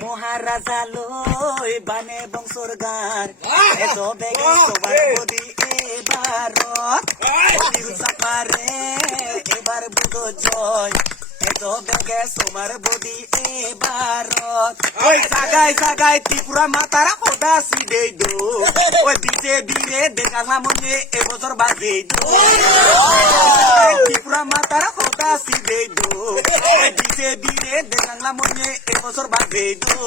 মহারাজা লই বানে বংশর গান এত বেগে সবার বদি এবার চাপারে এবার বুঝো জয় এত বেগে সবার বদি এবার ওই জাগায় জাগায় ত্রিপুরা মাতারা খোদা সিদে দো ওই দিতে দিরে দেখালাম এবছর বাজে দো ত্রিপুরা মাতারা খোদা সিদে দো ওই দিতে দিরে দেখালাম এবছর বাজে দো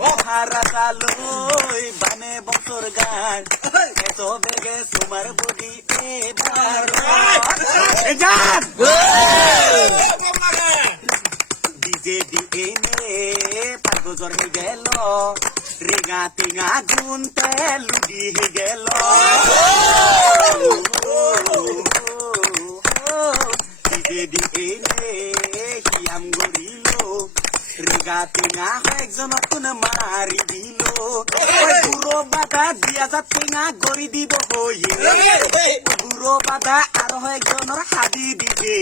মহারাজা লই বানে বংশর গান এত বেগে তোমার বদি এবার ডিজে দিয়ে পাগজর হয়ে গেল রেগা টেঙা গুনতে লুডি হয়ে গেল ডিজে দিয়ে হিয়াম গরিল রেগা টেঙা একজনক মারি দিল গুরো বাধা দিয়া যা টেঙা গড়ি দিব হয়ে গুরো বাধা আরো একজনের হাদি দিবে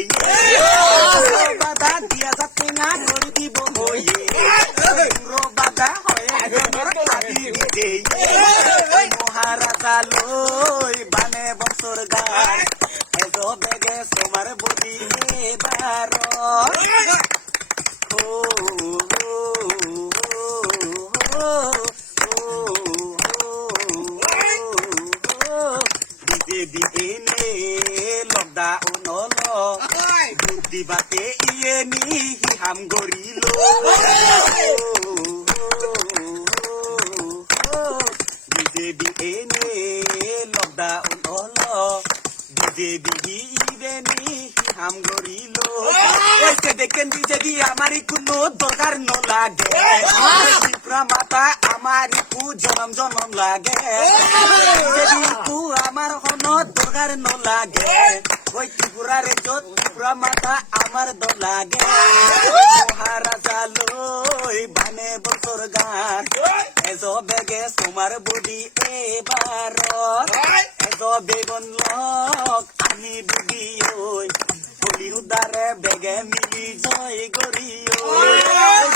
বাধা দিয়া যা টেঙা গড়ি দিব হয়ে গুরো বাধা হয় একজনের হাদি দিবে মহারাজা লই বানে বংশর গান এজ বেগে তোমার বদি এবার দিবাতে ইয়ে নি হাম গরিল বিজেপি এনে লকডাউন হল বিজেপি ইবে নি হাম গরিল দেখেন বিজেপি আমারই কোনো দরকার ন লাগে ত্রিপুরা মাতা আমারই কু জনম জনম লাগে বিজেপি কু আমার কোনো দরকার ন লাগে ওই ত্রিপুরা রে ত্রিপুরা মাতা আমার দ লাগে মহারাজা লই বানে বছর গান এজ বেগে তোমার বুদ্ধি এবার এজ বেগন লক আমি বুদ্ধি ওই হলিউদারে বেগে মিলি জয় গরিও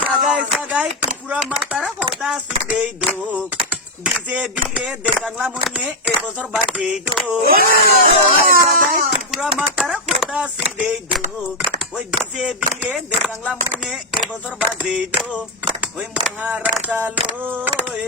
জাগায় জাগায় ত্রিপুরা মাতার হদা সিদে দো বিজেপি রে দেখালাম এবছর বাজে দো ত্রিপুরা মাতার খোদা সিদে দো ওই বিজেপি রে দেখালাম এবছর বাজে দো ওই মহারাজা লই